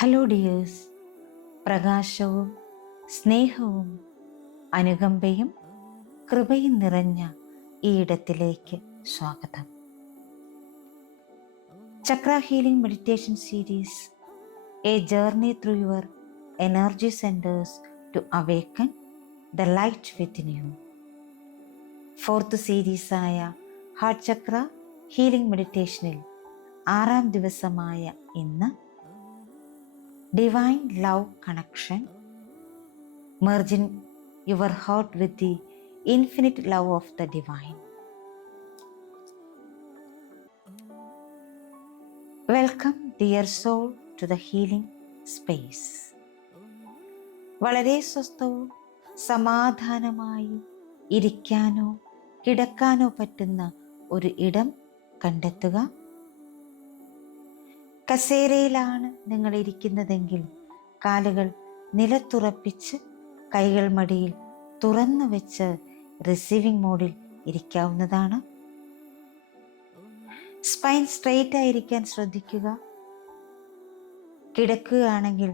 Hello dears, പ്രകാശവും സ്നേഹവും അനുകമ്പയും കൃപയും നിറഞ്ഞ ഈ ഇടത്തിലേക്ക് സ്വാഗതം. Chakra healing meditation series, a journey through your energy centres to awaken the light within you. Fourth സീരീസായ ഹാർട്ട് ചക്ര ഹീലിംഗ് മെഡിറ്റേഷനിൽ 6ാം ദിവസമായ ഇന്ന് Divine Love Connection, merging your heart with the infinite love of the Divine. Welcome, dear soul, to the healing space. വളരെ സ്വസ്ഥവും സമാധാനമായി ഇരിക്കാനോ കിടക്കാനോ പറ്റുന്ന ഒരു ഇടം കണ്ടെത്തുക. കസേരയിലാണ് നിങ്ങൾ ഇരിക്കുന്നതെങ്കിൽ കാലുകൾ നിലത്തുറപ്പിച്ച് കൈകൾ മടിയിൽ തുറന്നു വെച്ച് റിസീവിംഗ് മോഡിൽ ഇരിക്കാവുന്നതാണ്. സ്പൈൻ സ്ട്രെയിറ്റ് ആയിരിക്കാൻ ശ്രദ്ധിക്കുക. കിടക്കുകയാണെങ്കിൽ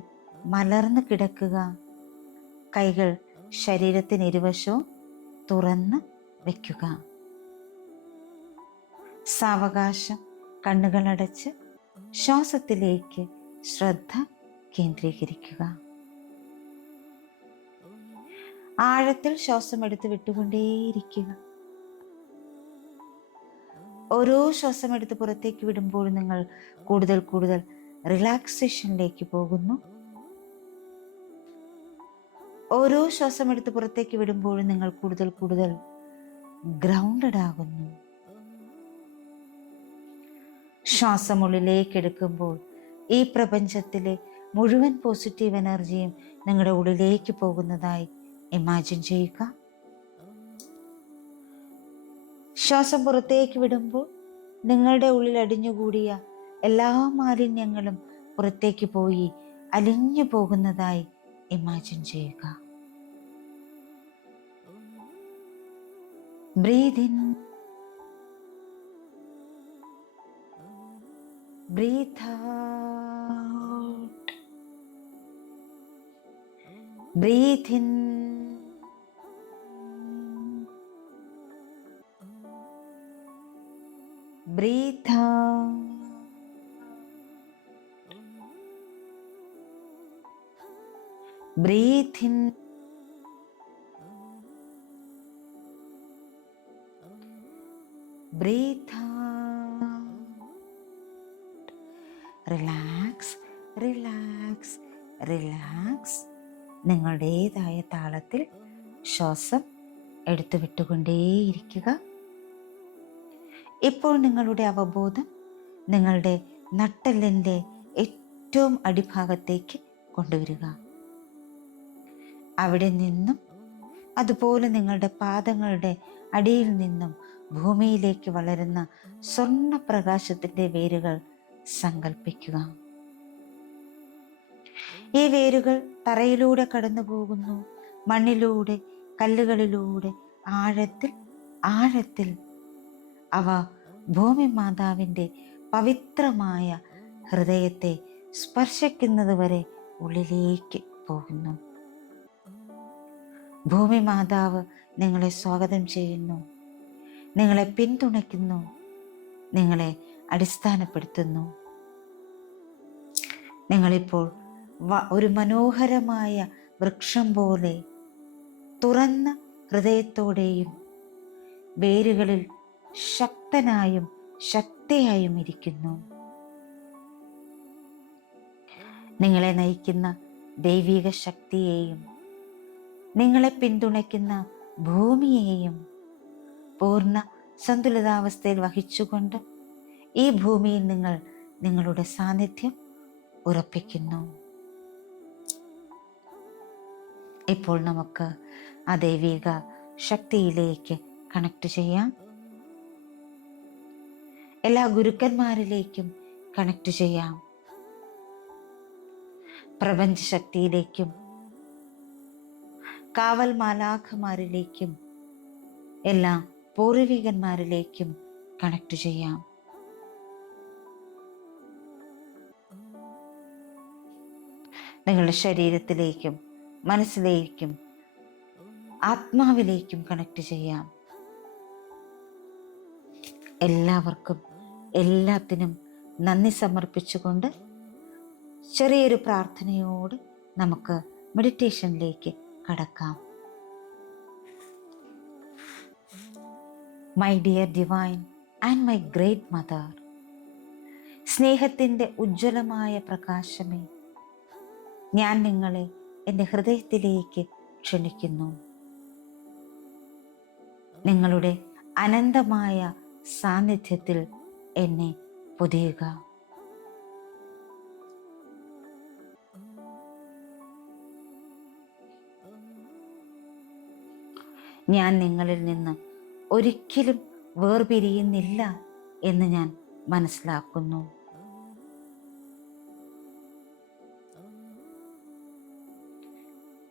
മലർന്ന് കിടക്കുക. കൈകൾ ശരീരത്തിന് ഇരുവശവും തുറന്ന് വയ്ക്കുക. സാവകാശം കണ്ണുകളടച്ച് ശ്വാസത്തിലേക്ക് ശ്രദ്ധ കേന്ദ്രീകരിക്കുക. ആഴത്തിൽ ശ്വാസം എടുത്ത് വിട്ടുകൊണ്ടേയിരിക്കുക. ഓരോ ശ്വാസം എടുത്ത് പുറത്തേക്ക് വിടുമ്പോൾ നിങ്ങൾ കൂടുതൽ കൂടുതൽ റിലാക്സേഷനിലേക്ക് പോകുന്നു. ഓരോ ശ്വാസം എടുത്ത് പുറത്തേക്ക് വിടുമ്പോൾ നിങ്ങൾ കൂടുതൽ കൂടുതൽ ഗ്രൗണ്ടഡ് ആകുന്നു. ശ്വാസം ഉള്ളിലേക്ക് എടുക്കുമ്പോൾ ഈ പ്രപഞ്ചത്തിലെ മുഴുവൻ പോസിറ്റീവ് എനർജിയും നിങ്ങളുടെ ഉള്ളിലേക്ക് പോകുന്നതായി ഇമാജിൻ ചെയ്യുക. ശ്വാസം പുറത്തേക്ക് വിടുമ്പോൾ നിങ്ങളുടെ ഉള്ളിൽ അടിഞ്ഞുകൂടിയ എല്ലാ മാലിന്യങ്ങളും പുറത്തേക്ക് പോയി അലിഞ്ഞു പോകുന്നതായി ഇമാജിൻ ചെയ്യുക. Breathe in, breathe out, breathe in, breathe out, breathe in, breathe out. Relax, relax, relax. നിങ്ങളുടേതായ താളത്തിൽ ശ്വാസം എടുത്തു വിട്ടുകൊണ്ടേയിരിക്കുക. ഇപ്പോൾ നിങ്ങളുടെ അവബോധം നിങ്ങളുടെ നട്ടെല്ലിൻ്റെ ഏറ്റവും അടിഭാഗത്തേക്ക് കൊണ്ടുവരിക. അവിടെ നിന്നും അതുപോലെ നിങ്ങളുടെ പാദങ്ങളുടെ അടിയിൽ നിന്നും ഭൂമിയിലേക്ക് വളരുന്ന സ്വർണ്ണപ്രകാശത്തിൻ്റെ വേരുകൾ സങ്കൽപ്പിക്കുക. ഈ വേരുകൾ തറയിലൂടെ കടന്നു പോകുന്നു, മണ്ണിലൂടെ, കല്ലുകളിലൂടെ, ആഴത്തിൽ ആഴത്തിൽ. അവ ഭൂമി മാതാവിൻ്റെ പവിത്രമായ ഹൃദയത്തെ സ്പർശിക്കുന്നത് വരെ ഉള്ളിലേക്ക് പോകുന്നു. ഭൂമി മാതാവ് നിങ്ങളെ സ്വാഗതം ചെയ്യുന്നു, നിങ്ങളെ പിന്തുണയ്ക്കുന്നു, നിങ്ങളെ അടിസ്ഥാനപ്പെടുത്തുന്നു. നിങ്ങളിപ്പോൾ ഒരു മനോഹരമായ വൃക്ഷം പോലെ തുറന്ന ഹൃദയത്തോടെയും വേരുകളിൽ ശക്തനായും ശക്തിയായും ഇരിക്കുന്നു. നിങ്ങളെ നയിക്കുന്ന ദൈവിക ശക്തിയെയും നിങ്ങളെ പിന്തുണയ്ക്കുന്ന ഭൂമിയെയും പൂർണ്ണ സന്തുലിതാവസ്ഥയിൽ വഹിച്ചുകൊണ്ട് ഈ ഭൂമിയിൽ നിങ്ങൾ നിങ്ങളുടെ സാന്നിധ്യം ഉറപ്പിക്കുന്നു. ഇപ്പോൾ നമുക്ക് ആ ദൈവിക ശക്തിയിലേക്ക് കണക്ട് ചെയ്യാം. എല്ലാ ഗുരുക്കന്മാരിലേക്കും കണക്ട് ചെയ്യാം. പ്രപഞ്ചശക്തിയിലേക്കും കാവൽ മാലാഖമാരിലേക്കും എല്ലാ പൂർവികന്മാരിലേക്കും കണക്ട് ചെയ്യാം. നിങ്ങളുടെ ശരീരത്തിലേക്കും മനസ്സിലേക്കും ആത്മാവിലേക്കും കണക്ട് ചെയ്യാം. എല്ലാവർക്കും എല്ലാത്തിനും നന്ദി സമർപ്പിച്ചുകൊണ്ട് ചെറിയൊരു പ്രാർത്ഥനയോട് നമുക്ക് മെഡിറ്റേഷനിലേക്ക് കടക്കാം. My dear divine and my great mother, സ്നേഹത്തിൻ്റെ ഉജ്ജ്വലമായ പ്രകാശമേ, ഞാൻ നിങ്ങളെ എൻ്റെ ഹൃദയത്തിലേക്ക് ക്ഷണിക്കുന്നു. നിങ്ങളുടെ അനന്തമായ സാന്നിധ്യത്തിൽ എന്നെ പൊതിയുക. ഞാൻ നിങ്ങളിൽ നിന്ന് ഒരിക്കലും വേർപിരിയുന്നില്ല എന്ന് ഞാൻ മനസ്സിലാക്കുന്നു.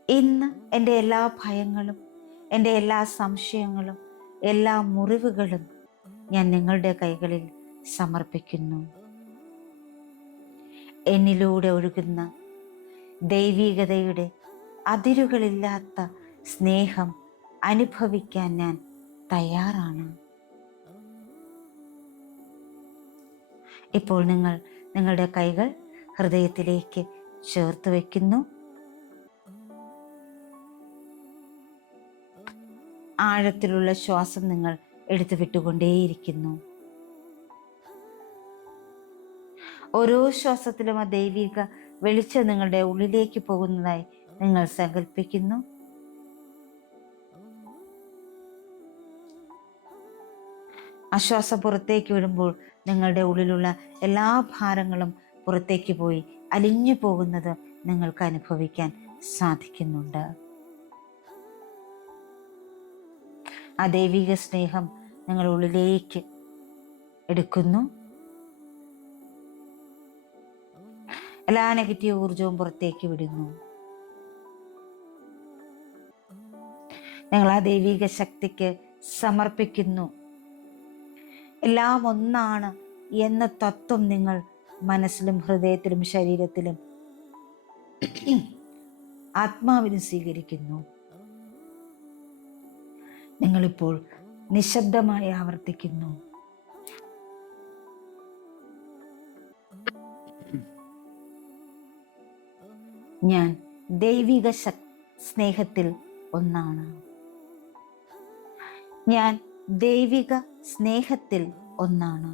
ഇന്ന് എൻ്റെ എല്ലാ ഭയങ്ങളും, എൻ്റെ എല്ലാ സംശയങ്ങളും, എല്ലാ മുറിവുകളും ഞാൻ നിങ്ങളുടെ കൈകളിൽ സമർപ്പിക്കുന്നു. എന്നിലൂടെ ഒഴുകുന്ന ദൈവികതയുടെ അതിരുകളില്ലാത്ത സ്നേഹം അനുഭവിക്കാൻ ഞാൻ തയ്യാറാണ്. ഇപ്പോൾ നിങ്ങൾ നിങ്ങളുടെ കൈകൾ ഹൃദയത്തിലേക്ക് ചേർത്ത് വയ്ക്കുന്നു. ആഴത്തിലുള്ള ശ്വാസം നിങ്ങൾ എടുത്തു വിട്ടുകൊണ്ടേയിരിക്കുന്നു. ഓരോ ശ്വാസത്തിലും ആ ദൈവിക വെളിച്ചം നിങ്ങളുടെ ഉള്ളിലേക്ക് പോകുന്നതായി നിങ്ങൾ സങ്കല്പിക്കുന്നു. ആശ്വാസം പുറത്തേക്ക് വിടുമ്പോൾ നിങ്ങളുടെ ഉള്ളിലുള്ള എല്ലാ ഭാരങ്ങളും പുറത്തേക്ക് പോയി അലിഞ്ഞു പോകുന്നത് നിങ്ങൾക്ക് അനുഭവിക്കാൻ സാധിക്കുന്നുണ്ട്. ആ ദൈവിക സ്നേഹം നിങ്ങൾ ഉള്ളിലേക്ക് എടുക്കുന്നു. എല്ലാ നെഗറ്റീവ് ഊർജവും പുറത്തേക്ക് വിടുന്നു. നിങ്ങൾ ആ ദൈവിക ശക്തിക്ക് സമർപ്പിക്കുന്നു. എല്ലാം ഒന്നാണ് എന്ന തത്വം നിങ്ങൾ മനസ്സിലും ഹൃദയത്തിലും ശരീരത്തിലും ആത്മാവിലും സ്വീകരിക്കുന്നു. നിങ്ങളിപ്പോൾ നിശബ്ദമായി ആവർത്തിക്കുന്നു. ഞാൻ ദൈവിക സ്നേഹത്തിൽ ഒന്നാണ്. ഞാൻ ദൈവിക സ്നേഹത്തിൽ ഒന്നാണ്.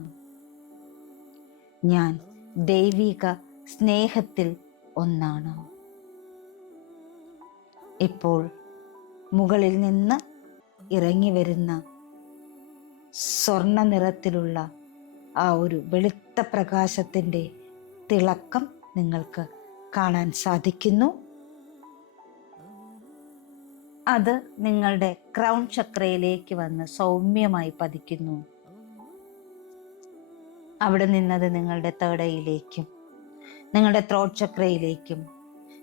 ഞാൻ ദൈവിക സ്നേഹത്തിൽ ഒന്നാണ്. ഇപ്പോൾ മുകളിൽ നിന്ന് ഇറങ്ങി വരുന്ന സ്വർണ്ണ നിറത്തിലുള്ള ആ ഒരു വെളുത്ത പ്രകാശത്തിൻ്റെ തിളക്കം നിങ്ങൾക്ക് കാണാൻ സാധിക്കുന്നു. അത് നിങ്ങളുടെ ക്രൗൺ ചക്രയിലേക്ക് വന്ന് സൗമ്യമായി പതിക്കുന്നു. അവിടെ നിന്നത് നിങ്ങളുടെ തേർഡ് ഐയിലേക്കും നിങ്ങളുടെ ത്രോട്ട് ചക്രയിലേക്കും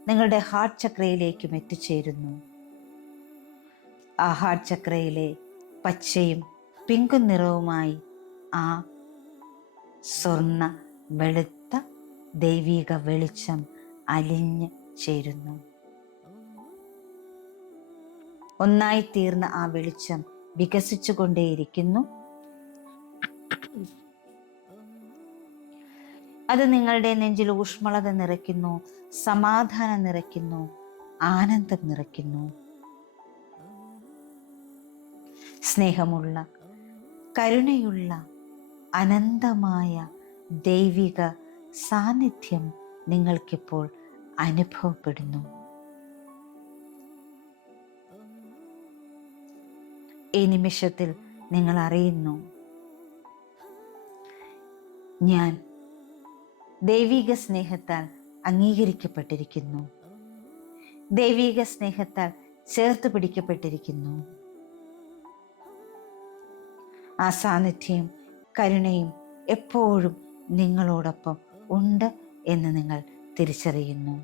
നിങ്ങളുടെ ഹാർട്ട് ചക്രയിലേക്കും എത്തിച്ചേരുന്നു. ആ ഹാർട്ട് ചക്രയിലെ പച്ചയും പിങ്കും നിറവുമായി ആ സ്വർണ്ണ വെളുത്ത ദൈവിക വെളിച്ചം അലിഞ്ഞ് ചേരുന്നു. ഒന്നായി തീർന്ന ആ വെളിച്ചം വികസിച്ചു കൊണ്ടേയിരിക്കുന്നു. അത് നിങ്ങളുടെ നെഞ്ചിൽ ഊഷ്മളത നിറയ്ക്കുന്നു, സമാധാനം നിറയ്ക്കുന്നു, ആനന്ദം നിറയ്ക്കുന്നു. സ്നേഹമുള്ള, കരുണയുള്ള, അനന്തമായ ദൈവിക സാന്നിധ്യം നിങ്ങൾക്കിപ്പോൾ അനുഭവപ്പെടുന്നു. ഈ നിമിഷത്തിൽ നിങ്ങൾ അറിയുന്നു, ഞാൻ ദൈവിക സ്നേഹത്താൽ അംഗീകരിക്കപ്പെട്ടിരിക്കുന്നു. ദൈവിക സ്നേഹത്താൽ ചേർത്ത് പിടിക്കപ്പെട്ടിരിക്കുന്നു. ആ സാന്നിധ്യവും കരുണയും എപ്പോഴും നിങ്ങളോടൊപ്പം ഉണ്ട് എന്ന് നിങ്ങൾ തിരിച്ചറിയുന്നു.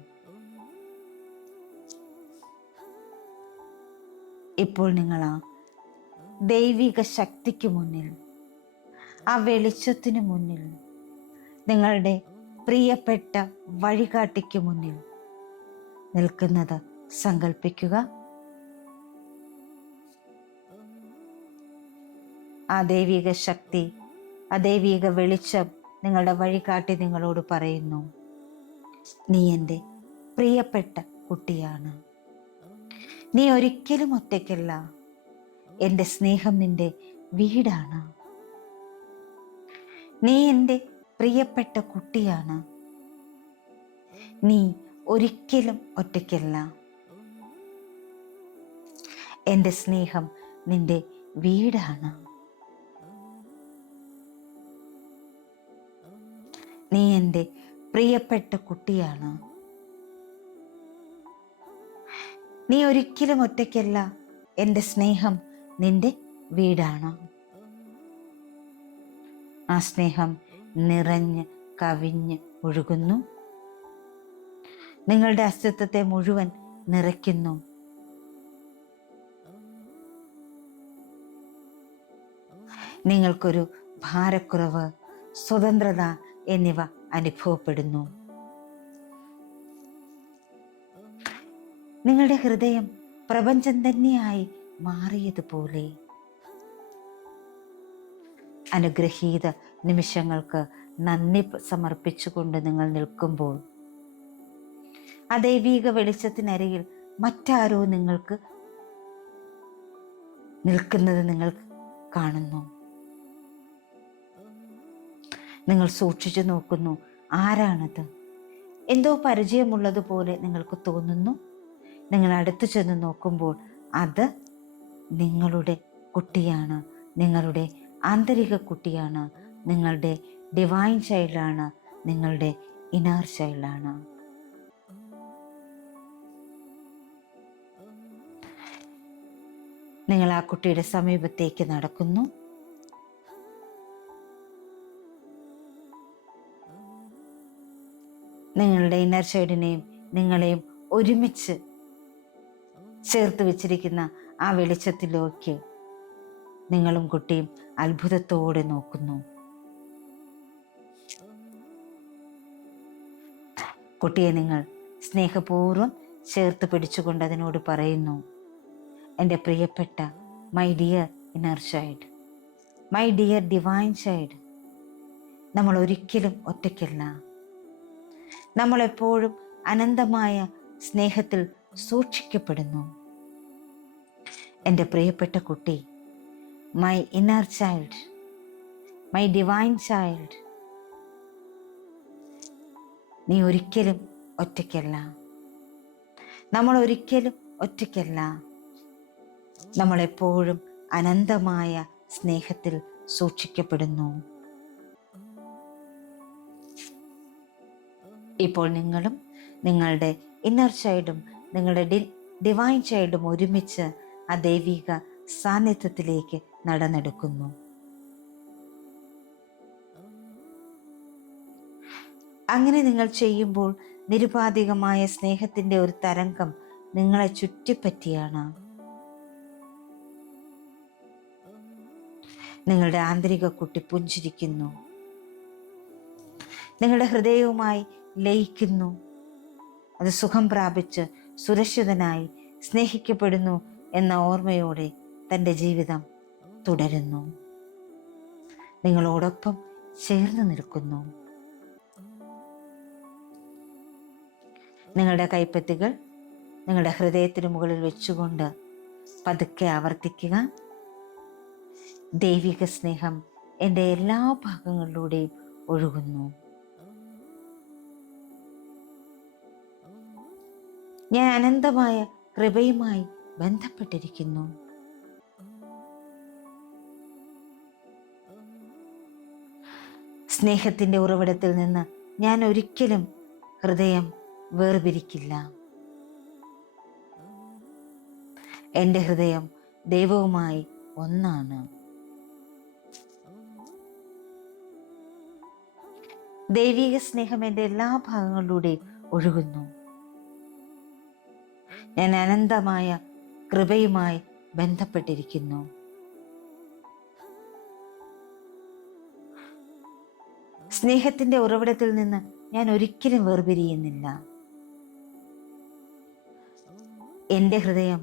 ഇപ്പോൾ നിങ്ങൾ ആ ദൈവിക ശക്തിക്ക് മുന്നിൽ, ആ വെളിച്ചത്തിനു മുന്നിൽ, നിങ്ങളുടെ പ്രിയപ്പെട്ട വഴികാട്ടിക്ക് മുന്നിൽ നിൽക്കുന്നത് സങ്കല്പിക്കുക. ആ ദൈവിക ശക്തി, ആ ദൈവിക വെളിച്ചം നിങ്ങളുടെ വഴികാട്ടി നിങ്ങളോട് പറയുന്നു, നീ എൻ്റെ പ്രിയപ്പെട്ട കുട്ടിയാണ്. നീ ഒരിക്കലും ഒറ്റയ്ക്കല്ല. എൻ്റെ സ്നേഹം നിന്റെ വീടാണ്. നീ എൻ്റെ പ്രിയപ്പെട്ട കുട്ടിയാണ്. നീ ഒരിക്കലും ഒറ്റയ്ക്കല്ല. എൻ്റെ സ്നേഹം നിന്റെ വീടാണ്. നീ എൻ്റെ പ്രിയപ്പെട്ട കുട്ടിയാണ്. നീ ഒരിക്കലും ഒറ്റയ്ക്കല്ല. എൻ്റെ സ്നേഹം നിന്റെ വീടാണ്. ആ സ്നേഹം നിറഞ്ഞ് കവിഞ്ഞ് ഒഴുകുന്നു. നിങ്ങളുടെ അസ്തിത്വത്തെ മുഴുവൻ നിറയ്ക്കുന്നു. നിങ്ങൾക്കൊരു ഭാരക്കുറവ്, സ്വതന്ത്രത എന്നിവ അനുഭവപ്പെടുന്നു. നിങ്ങളുടെ ഹൃദയം പ്രപഞ്ചം തന്നെയായി മാറിയതുപോലെ. അനുഗ്രഹീത നിമിഷങ്ങൾക്ക് നന്ദി സമർപ്പിച്ചുകൊണ്ട് നിങ്ങൾ നിൽക്കുമ്പോൾ ആ ദൈവീക വെളിച്ചത്തിനരികിൽ മറ്റാരോ നിങ്ങൾക്ക് നിൽക്കുന്നത് നിങ്ങൾ കാണുന്നു. നിങ്ങൾ സൂക്ഷിച്ചു നോക്കുന്നു, ആരാണത്? എന്തോ പരിചയമുള്ളതുപോലെ നിങ്ങൾക്ക് തോന്നുന്നു. നിങ്ങൾ അടുത്തു ചെന്ന് നോക്കുമ്പോൾ അത് നിങ്ങളുടെ കുട്ടിയാണ്, നിങ്ങളുടെ ആന്തരിക കുട്ടിയാണ്, നിങ്ങളുടെ ഡിവൈൻ ചൈൽഡാണ്, നിങ്ങളുടെ ഇന്നർ ചൈൽഡാണ്. നിങ്ങൾ ആ കുട്ടിയുടെ സമീപത്തേക്ക് നടക്കുന്നു. നിങ്ങളുടെ ഇന്നർ ചൈൽഡിനെയും നിങ്ങളെയും ഒരുമിച്ച് ചേർത്ത് വെച്ചിരിക്കുന്ന ആ വെളിച്ചത്തിലേക്ക് നിങ്ങളും കുട്ടിയും അത്ഭുതത്തോടെ നോക്കുന്നു. കുട്ടിയെ നിങ്ങൾ സ്നേഹപൂർവ്വം ചേർത്ത് പിടിച്ചുകൊണ്ട് അതിനോട് പറയുന്നു, എൻ്റെ പ്രിയപ്പെട്ട my dear inner child, my dear divine child, നമ്മൾ ഒരിക്കലും ഒറ്റയ്ക്കല്ല. നമ്മളെപ്പോഴും അനന്തമായ സ്നേഹത്തിൽ സൂക്ഷിക്കപ്പെടുന്നു. എൻ്റെ പ്രിയപ്പെട്ട കുട്ടി, my inner child, my divine child, നീ ഒരിക്കലും ഒറ്റയ്ക്കല്ല. നമ്മൾ ഒരിക്കലും ഒറ്റയ്ക്കല്ല. നമ്മളെപ്പോഴും അനന്തമായ സ്നേഹത്തിൽ സൂക്ഷിക്കപ്പെടുന്നു. ഇപ്പോൾ നിങ്ങളും നിങ്ങളുടെ ഇന്നർ ചൈൽഡും നിങ്ങളുടെ ഡിവൈൻ ചൈൽഡും ഒരുമിച്ച് ആ ദൈവിക സാന്നിധ്യത്തിലേക്ക് നടന്നെടുക്കുന്നു. അങ്ങനെ നിങ്ങൾ ചെയ്യുമ്പോൾ നിരുപാധികമായ സ്നേഹത്തിൻ്റെ ഒരു തരംഗം നിങ്ങളെ ചുറ്റിപ്പറ്റിയാണ്. നിങ്ങളുടെ ആന്തരിക കുട്ടി പുഞ്ചിരിക്കുന്നു, നിങ്ങളുടെ ഹൃദയവുമായി ലയിക്കുന്നു. അത് സുഖം പ്രാപിച്ച് സുരക്ഷിതനായി സ്നേഹിക്കപ്പെടുന്നു എന്ന ഓർമ്മയോടെ തൻ്റെ ജീവിതം തുടരുന്നു. നിങ്ങളോടൊപ്പം ചേർന്ന് നിൽക്കുന്നു. നിങ്ങളുടെ കൈപ്പത്തികൾ നിങ്ങളുടെ ഹൃദയത്തിന് മുകളിൽ വെച്ചുകൊണ്ട് പതുക്കെ ആവർത്തിക്കുക, ദൈവിക സ്നേഹം എൻ്റെ എല്ലാ ഭാഗങ്ങളിലൂടെയും ഒഴുകുന്നു. ഞാൻ അനന്തമായ കൃപയുമായി ബന്ധപ്പെട്ടിരിക്കുന്നു. സ്നേഹത്തിൻ്റെ ഉറവിടത്തിൽ നിന്ന് ഞാൻ ഒരിക്കലും ഹൃദയം വേർപിരിക്കില്ല. എൻ്റെ ഹൃദയം ദൈവവുമായി ഒന്നാണ്. ദൈവിക സ്നേഹം എൻ്റെ എല്ലാ ഭാഗങ്ങളിലൂടെയും ഒഴുകുന്നു. ഞാൻ അനന്തമായ കൃപയുമായി ബന്ധപ്പെട്ടിരിക്കുന്നു. സ്നേഹത്തിൻ്റെ ഉറവിടത്തിൽ നിന്ന് ഞാൻ ഒരിക്കലും വേർപിരിയുന്നില്ല. എൻ്റെ ഹൃദയം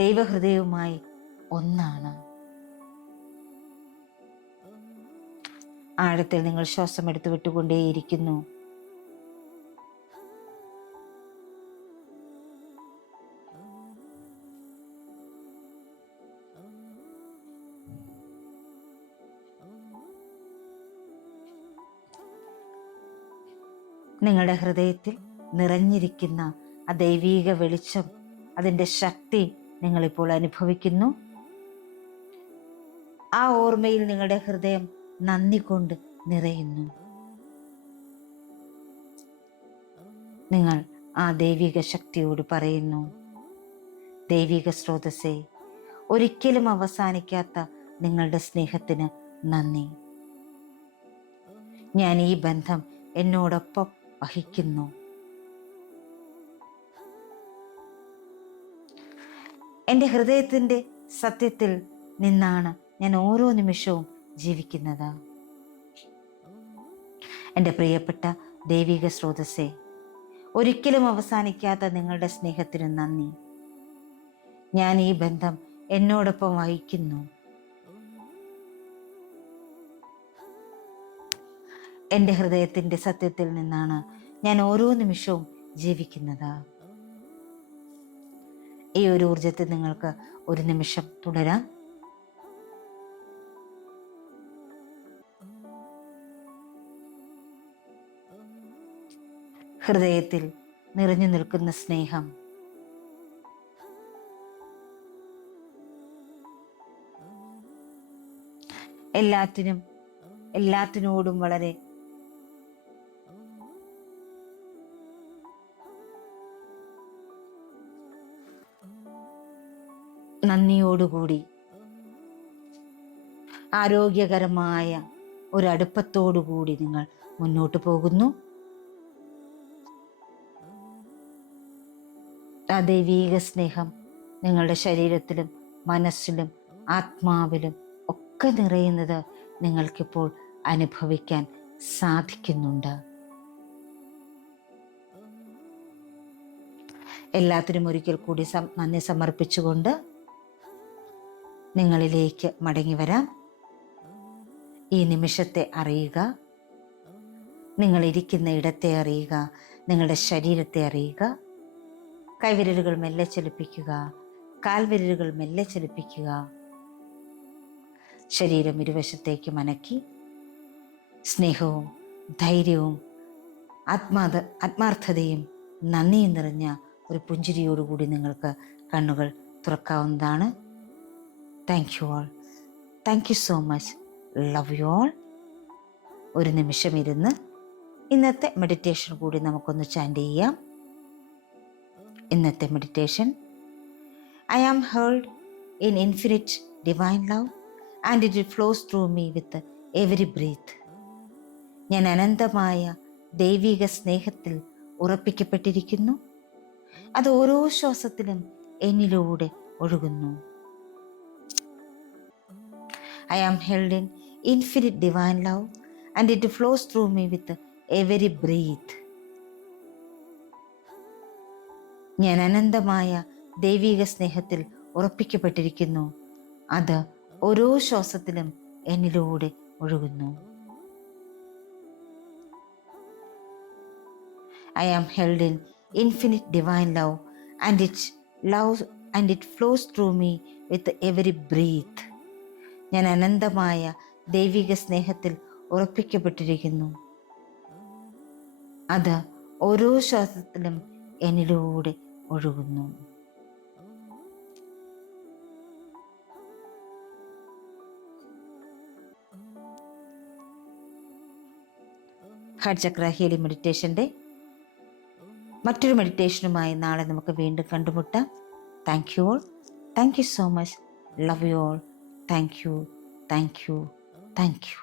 ദൈവഹൃദയവുമായി ഒന്നാണ്. ആഴത്തിൽ നിങ്ങൾ ശ്വാസം എടുത്തു വിട്ടുകൊണ്ടേയിരിക്കുന്നു. നിങ്ങളുടെ ഹൃദയത്തിൽ നിറഞ്ഞിരിക്കുന്ന ആ ദൈവീക വെളിച്ചം, അതിൻ്റെ ശക്തി നിങ്ങളിപ്പോൾ അനുഭവിക്കുന്നു. ആ ഓർമ്മയിൽ നിങ്ങളുടെ ഹൃദയം നന്ദി കൊണ്ട് നിറയുന്നു. നിങ്ങൾ ആ ദൈവിക ശക്തിയോട് പറയുന്നു, ദൈവിക സ്രോതസ്സേ, ഒരിക്കലും അവസാനിക്കാത്ത നിങ്ങളുടെ സ്നേഹത്തിന് നന്ദി. ഞാൻ ഈ ബന്ധം എന്നോടൊപ്പം വഹിക്കുന്നു. എൻ്റെ ഹൃദയത്തിൻ്റെ സത്യത്തിൽ നിന്നാണ് ഞാൻ ഓരോ നിമിഷവും ജീവിക്കുന്നത്. എൻ്റെ പ്രിയപ്പെട്ട ദൈവിക സ്രോതസ്സേ, ഒരിക്കലും അവസാനിക്കാത്ത നിങ്ങളുടെ സ്നേഹത്തിന് നന്ദി. ഞാൻ ഈ ബന്ധം എന്നോടൊപ്പം വഹിക്കുന്നു. എൻ്റെ ഹൃദയത്തിൻ്റെ സത്യത്തിൽ നിന്നാണ് ഞാൻ ഓരോ നിമിഷവും ജീവിക്കുന്നത്. ഈ ഒരു ഊർജത്തിൽ നിങ്ങൾക്ക് ഒരു നിമിഷം തുടരാം. ഹൃദയത്തിൽ നിറഞ്ഞു നിൽക്കുന്ന സ്നേഹം എല്ലാത്തിനോടും വളരെ നന്ദിയോടുകൂടി ആരോഗ്യകരമായ ഒരു അടുപ്പത്തോടുകൂടി നിങ്ങൾ മുന്നോട്ട് പോകുന്നു. ആ ദൈവീക സ്നേഹം നിങ്ങളുടെ ശരീരത്തിലും മനസ്സിലും ആത്മാവിലും ഒക്കെ നിറയുന്നത് നിങ്ങൾക്കിപ്പോൾ അനുഭവിക്കാൻ സാധിക്കുന്നുണ്ട്. എല്ലാത്തിനും ഒരിക്കൽ കൂടി നന്ദി സമർപ്പിച്ചുകൊണ്ട് നിങ്ങളിലേക്ക് മടങ്ങി വരാം. ഈ നിമിഷത്തെ അറിയുക, നിങ്ങളിരിക്കുന്ന ഇടത്തെ അറിയുക, നിങ്ങളുടെ ശരീരത്തെ അറിയുക. കൈവിരലുകൾ മെല്ലെ ചലിപ്പിക്കുക, കാൽവിരലുകൾ മെല്ലെ ചലിപ്പിക്കുക. ശരീരം ഇരുവശത്തേക്ക് മനക്കി സ്നേഹവും ധൈര്യവും ആത്മാർത്ഥതയും നന്ദിയും നിറഞ്ഞ ഒരു പുഞ്ചിരിയോടുകൂടി നിങ്ങൾക്ക് കണ്ണുകൾ തുറക്കാവുന്നതാണ്. Thank you all. Thank you so much. Love you all. ഒരു നിമിഷം ഇരുന്ന് ഇന്നത്തെ മെഡിറ്റേഷൻ കൂടി നമുക്കൊന്ന് ചാൻഡ് ചെയ്യാം. ഇന്നത്തെ meditation: I am held in infinite divine love and it flows through me with every breath. ഞാൻ അനന്തമായ ദൈവിക സ്നേഹത്തിൽ ഉറപ്പിക്കപ്പെട്ടിരിക്കുന്നു. അത് ഓരോ ശ്വാസത്തിലും എന്നിലൂടെ ഒഴുകുന്നു. I am held in infinite divine love and it flows through me with every breath. ഞാൻ അനന്തമായ ദൈവിക സ്നേഹത്തിൽ ഉറപ്പിക്കപ്പെട്ടിരിക്കുന്നു. അത് ഓരോ ശ്വാസത്തിലും എന്നിലൂടെ ഒഴുകുന്നു. I am held in infinite divine love and it flows through me with every breath. ഞാൻ അനന്തമായ ദൈവിക സ്നേഹത്തിൽ ഉറപ്പിക്കപ്പെട്ടിരിക്കുന്നു. അത് ഓരോ ശ്വാസത്തിലും എന്നിലൂടെ ഒഴുകുന്നു. ഹാർട്ട് ചക്ര ഹീലിംഗ് മെഡിറ്റേഷൻ്റെ മറ്റൊരു മെഡിറ്റേഷനുമായി നാളെ നമുക്ക് വീണ്ടും കണ്ടുമുട്ടാം. Thank you all. Thank you so much. Love you all. Thank U. Thank you. Thank you.